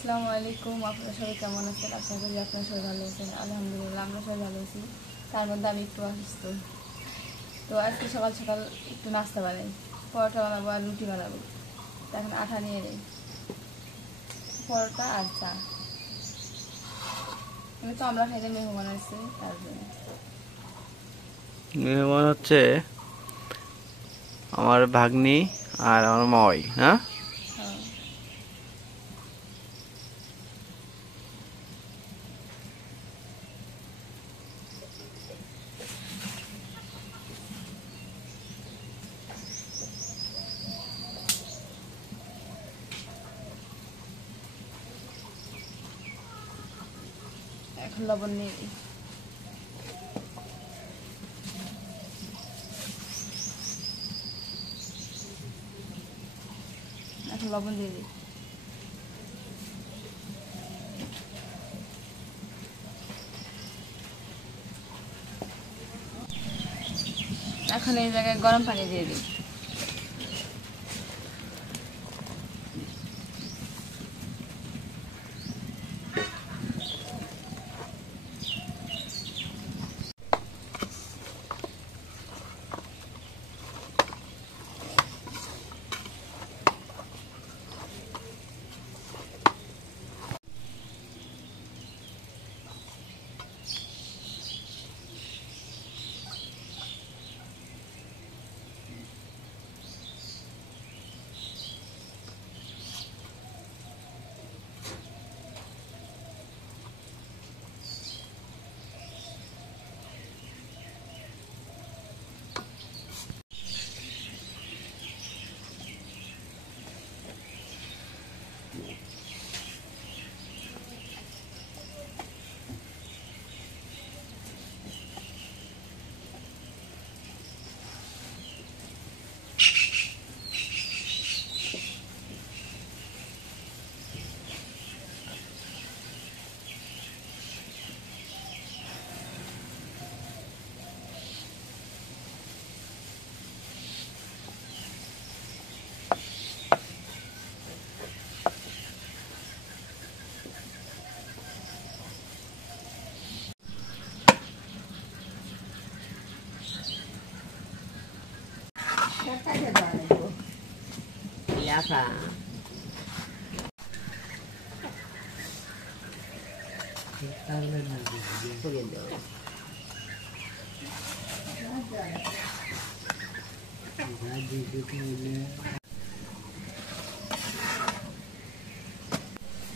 আসসালামু আলাইকুম। আপনারা সবাই কেমন আছেন? আশা করি আপনারা সবাই ভালো আছেন। আলহামদুলিল্লাহ আমরা সবাই ভালো আছি। তার মধ্যে আমি একটু অসুস্থ। তো আজকে সকাল সকাল একটু নাস্তা বানাই, পরোটা বানাবো আর রুটি বানাবো। তো এখন আটা নিয়ে নেই, পরোটা আর চা। আমি তো আমরা খাইতে মেহমান আসছে তার জন্য। মেহমান হচ্ছে আমার ভাগ্নি আর আমার মাই। হ্যাঁ, এখন লবণ নিয়ে নিই। এখন লবণ দিয়ে দিই। এখন এই জায়গায় গরম পানি দিয়ে দিই।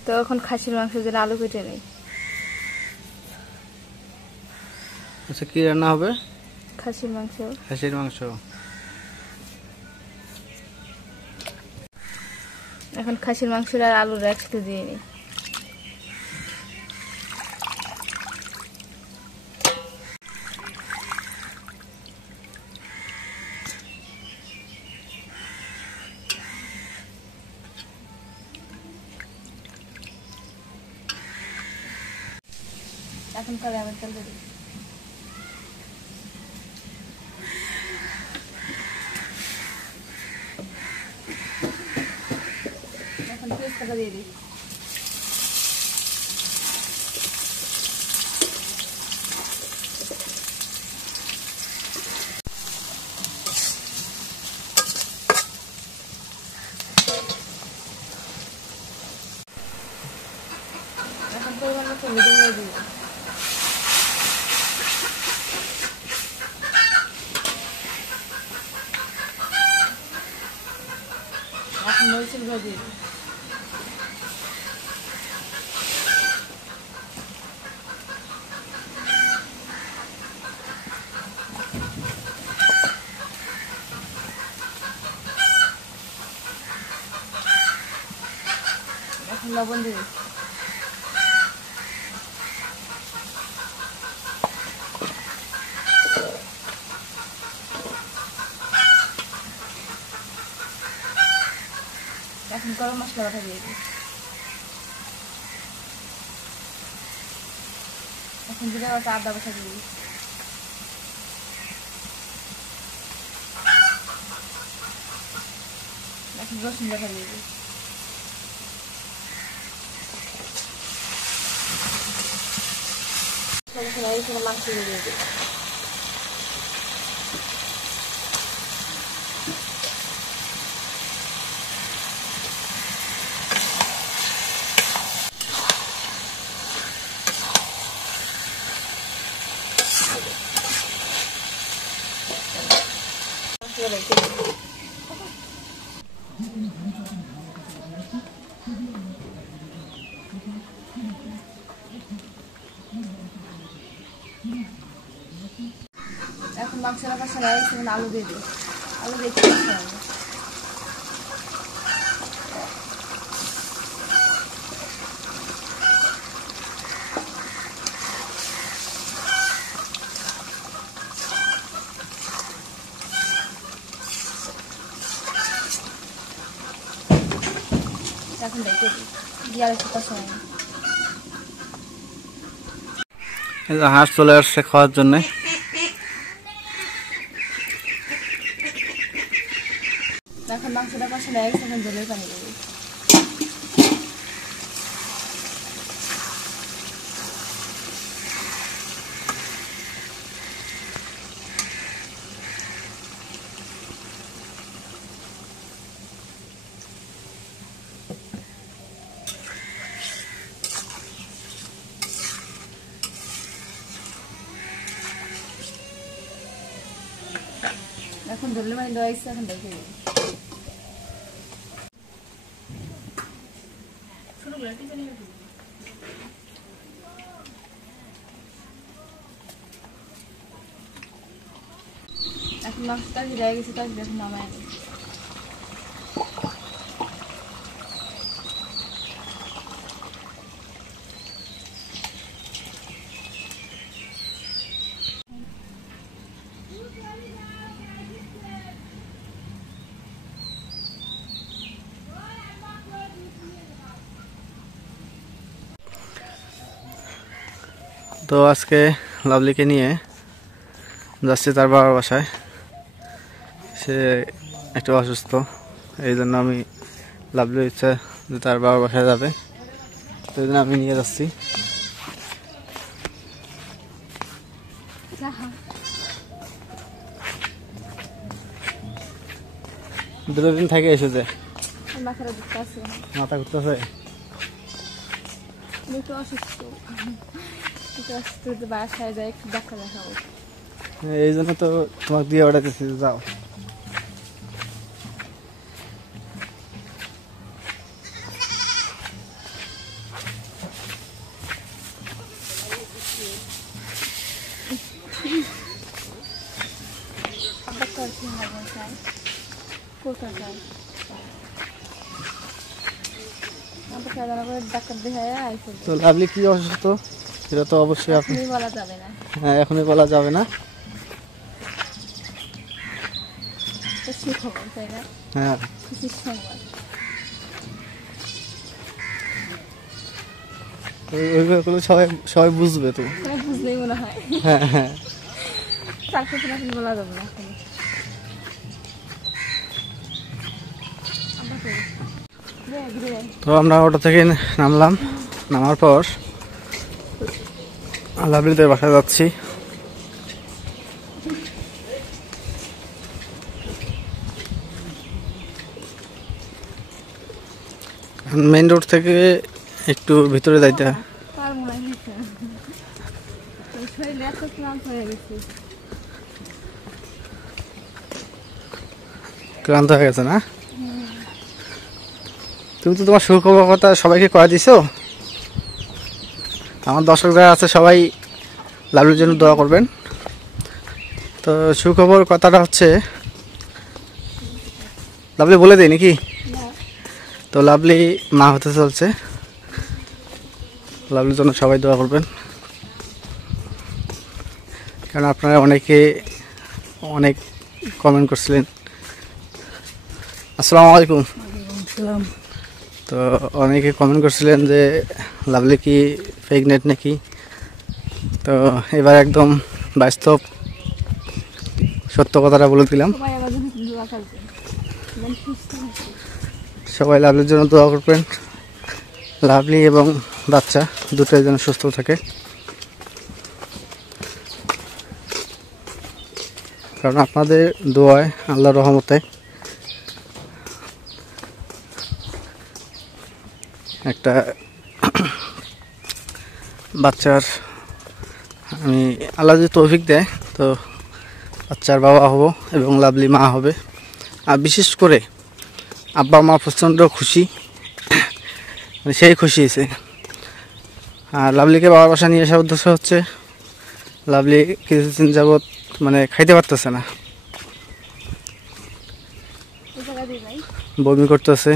তো এখন খাসির মাংস দিয়ে আলু কেটে নেই। আচ্ছা, কি রান্না হবে? খাসির মাংস। খাসির মাংস। এখন খাসির মাংস আর আলুর একসাথে দিয়ে নিই। এখন করে আমি তেল দিই। এখন পেঁয়াজটা দিয়ে দিই। এখন পরিমাণ মতো হলুদ দিয়ে দিই। এখন মরিচের গুঁড়ো দিয়ে দিই। এখন লবণ দিয়ে দিই। এখন গরম মশলা বাটা দিয়ে দিই। এখন জিরা বাটা আদা বাটা দিয়ে দিই। এখন রসুন বাটা দিয়ে দিই। মাংস দিয়ে দেবো। এখন মাংসটা কষা হয়ে গেছে, আলু দিয়ে দিই। আলু দিয়ে কষা হবে। এখন দেখে দিই দিয়ে আর একটু কষা হবে। হাঁস চলে আসছে খাওয়ার জন্যে। এখন মাংসটা কষা হয়ে গেছে, এখন জলের পানি দেবো। এখন জলের পানি দেওয়া হয়েছে, এখন দেখে দিই। এখন মাংসটা ভিজে গেছে, তাই এখন নামায় নিই। তো আজকে লাভলিকে নিয়ে যাচ্ছি তার বাবার বাসায়। সে একটু অসুস্থ, এই জন্য আমি লাভলির ইচ্ছা যে তার বাবার বাসায় যাবে, তো এই জন্য আমি নিয়ে যাচ্ছি। দুটো দিন থেকে এসেছে, মাথা ঘুরতেছে। বাসায় যাই একটু ডাক্তার দেখাবো। এই জন্য তো তোমাকে দিয়ে অর্ডার যাও। ডাক্তার তো লাভলি কি অসুস্থ সেটা তো অবশ্যই আপনি বলা যাবে না। হ্যাঁ, এখনই বলা যাবে না। সুখবর, তাই না? হ্যাঁ, খুশির সংবাদ। ওইগুলো সবাই সবাই বুঝবে তো। বুঝলেই মনে হয়। হ্যাঁ হ্যাঁ, তারপর এখন বলা যাবে না। তো আমরা অটো থেকে নামলাম, নামার পর লাভলিদের বাসায় যাচ্ছি। মেইন রোড থেকে একটু ভিতরে যাইতে হয়। ক্লান্ত হয়ে গেছে না? তুমি তো তোমার সুখবর কথা সবাইকে কয়ে দিছো। আমার দর্শক যারা আছে সবাই লাভলির জন্য দোয়া করবেন। তো সুখবর কথাটা হচ্ছে, লাভলি বলে দেয় নাকি? তো লাভলি মা হতে চলছে, লাভলির জন্য সবাই দোয়া করবেন। কারণ আপনারা অনেকে অনেক কমেন্ট করছিলেন। আসসালামু আলাইকুম। তো অনেকে কমেন্ট করছিলেন যে লাভলি কি প্রেগনেন্ট নাকি। তো এবার একদম বাস্তব সত্য কথাটা বলে দিলাম। সবাই লাভলির জন্য দোয়া করবেন, লাভলি এবং বাচ্চা দুটোই যেন সুস্থ থাকে। কারণ আপনাদের দোয়ায়, আল্লাহর রহমতে একটা বাচ্চার আমি আল্লাহ যদি তৌফিক দেয় তো বাচ্চার বাবা হব এবং লাভলি মা হবে। আর বিশেষ করে আব্বা মা প্রচণ্ড খুশি, মানে সেই খুশি হয়েছে। আর লাভলিকে বাবার বাসা নিয়ে আসার উদ্দেশ্য হচ্ছে লাভলি কিছুদিন যাবৎ মানে খাইতে পারতেছে না, বমি করতেছে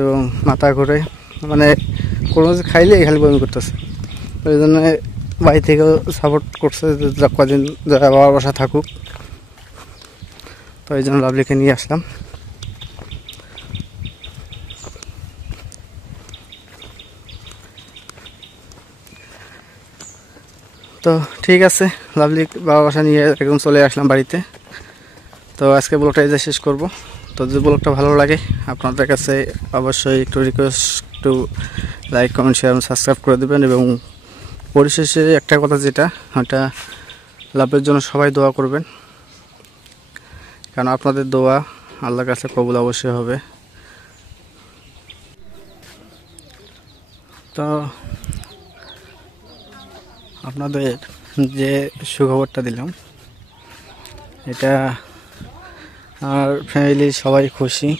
এবং মাথা ঘুরে, মানে কোনো কিছু খাইলে খালি বমি করতেছে। ওই জন্য বাড়ি থেকেও সাপোর্ট করছে যে কদিন যারা বাবার বাসা থাকুক, তো এই জন্য লাভলিকে নিয়ে আসলাম। তো ঠিক আছে, লাভলি বাবার বাসা নিয়ে একদম চলে আসলাম বাড়িতে। তো আজকে ব্লগটা এই যে শেষ করব। তো যদি ব্লগটা ভালো লাগে আপনাদের কাছে অবশ্যই একটু রিকোয়েস্ট, একটু লাইক, কমেন্ট, শেয়ার এবং সাবস্ক্রাইব করে দেবেন। এবং পরিশেষে একটা কথা, যেটা ওটা লাভের জন্য সবাই দোয়া করবেন, কারণ আপনাদের দোয়া আল্লাহর কাছে কবুল অবশ্যই হবে। তো আপনাদের যে সুখবরটা দিলাম, এটা আমার ফ্যামিলির সবাই খুশি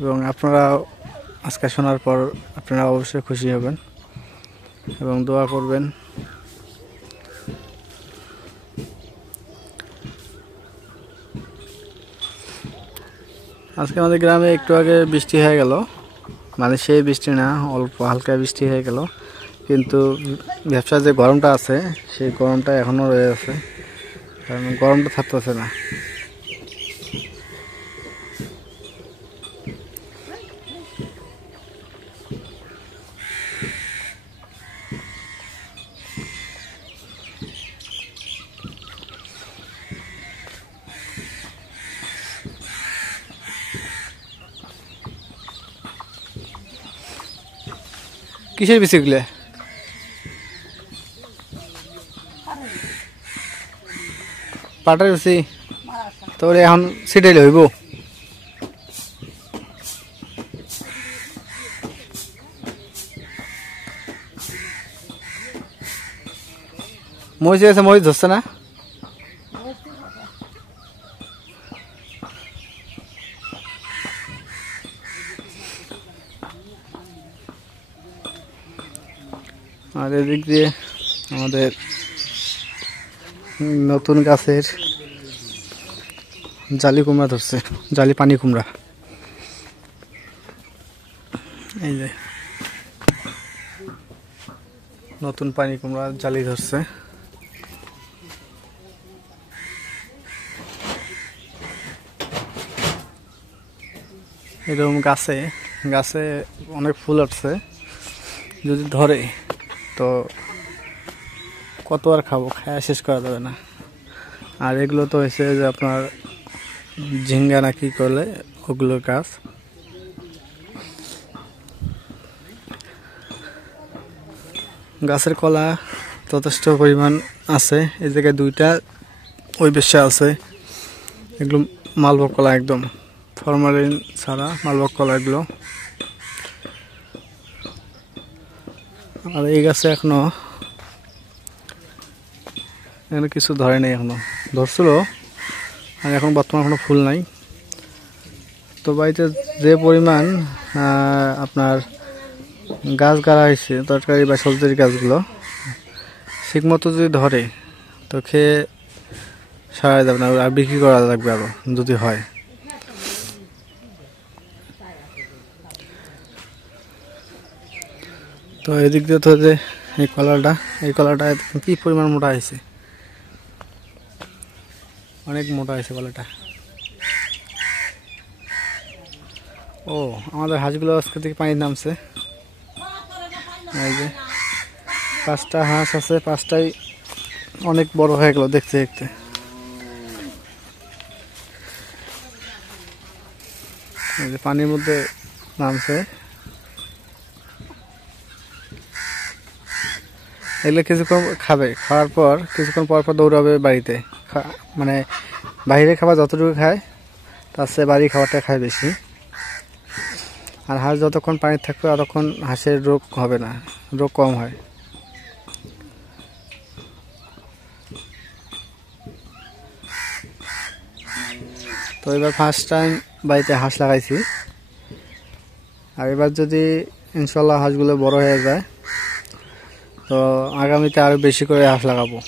এবং আপনারা আজকে শোনার পর আপনারা অবশ্যই খুশি হবেন এবং দোয়া করবেন। আজকে আমাদের গ্রামে একটু আগে বৃষ্টি হয়ে গেল, মানে সেই বৃষ্টি না, অল্প হালকা বৃষ্টি হয়ে গেল, কিন্তু ব্যবসার যে গরমটা আছে সেই গরমটা এখনও রয়ে আছে, কারণ গরমটা থাকতেছে না। কিসের বিচিগুলো? পাটার বিচি। তোর এখন সিটাইলে হইব। মরিচ আছে, মরিচ ধরছে না? আর এদিক দিয়ে আমাদের নতুন গাছের জালি কুমড়া ধরছে, জালি পানি কুমড়া। এই যে নতুন পানি কুমড়া জালি ধরছে। এরকম গাছে গাছে অনেক ফুল আসছে, যদি ধরে তো কত আর খাবো, খাওয়া শেষ করা যাবে না। আর এগুলো তো হয়েছে যে আপনার ঝিঙ্গা না কি করলে ওগুলো গাছ। গাছের কলা যথেষ্ট পরিমাণ আছে, এই জায়গায় দুইটা ওই বেশা আছে। এগুলো মালভোগ কলা, একদম ফরমালিন ছাড়া মালভোগ কলা এগুলো। আর এই গাছে এখনো কিছু ধরে নেই, এখনো ধরছিল, আর এখন বর্তমানে এখনো ফুল নাই। তো বাড়িতে যে পরিমাণ আপনার গাছ গাড়া হয়েছে তরকারি বা সবজির গাছগুলো, ঠিক মতো যদি ধরে তো খেয়ে সারা যাবে না, আর বিক্রি করা লাগবে আরো যদি হয়। তো এদিক দিয়ে তো যে এই কলাটা কি পরিমাণ মোটা হয়েছে, অনেক মোটা হয়েছে কলাটা। ও আমাদের হাঁসগুলো আজকে থেকে পানি নামছে। এই যে 5টা হাঁস আছে, 5টাই অনেক বড় হয়ে গেল দেখতে দেখতে। এই যে পানির মধ্যে নামছে। এগুলো কিছুক্ষণ খাবে, খাওয়ার পর কিছুক্ষণ পর পর দৌড়াবে বাড়িতে। মানে বাইরে খাবার যতটুকু খায় তার চেয়ে বাড়ি খাবারটা খায় বেশি। আর হাঁস যতক্ষণ পানি থাকবে ততক্ষণ হাঁসের রোগ হবে না, রোগ কম হয়। তো এবার ফার্স্ট টাইম বাড়িতে হাঁস লাগাইছি। আর এবার যদি ইনশাল্লাহ হাঁসগুলো বড় হয়ে যায় তো আগামীতে আরও বেশি করে হাঁস লাগাবো।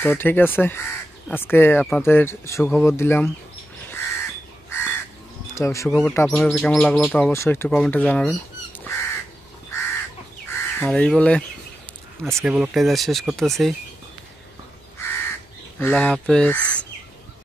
তো ঠিক আছে, আজকে আপনাদের সুখবর দিলাম। তো সুখবরটা আপনাদের কেমন লাগলো তো অবশ্যই একটু কমেন্টে জানাবেন। আর এই বলে আজকে ব্লগটা শেষ করতেছি। আল্লাহ হাফেজ।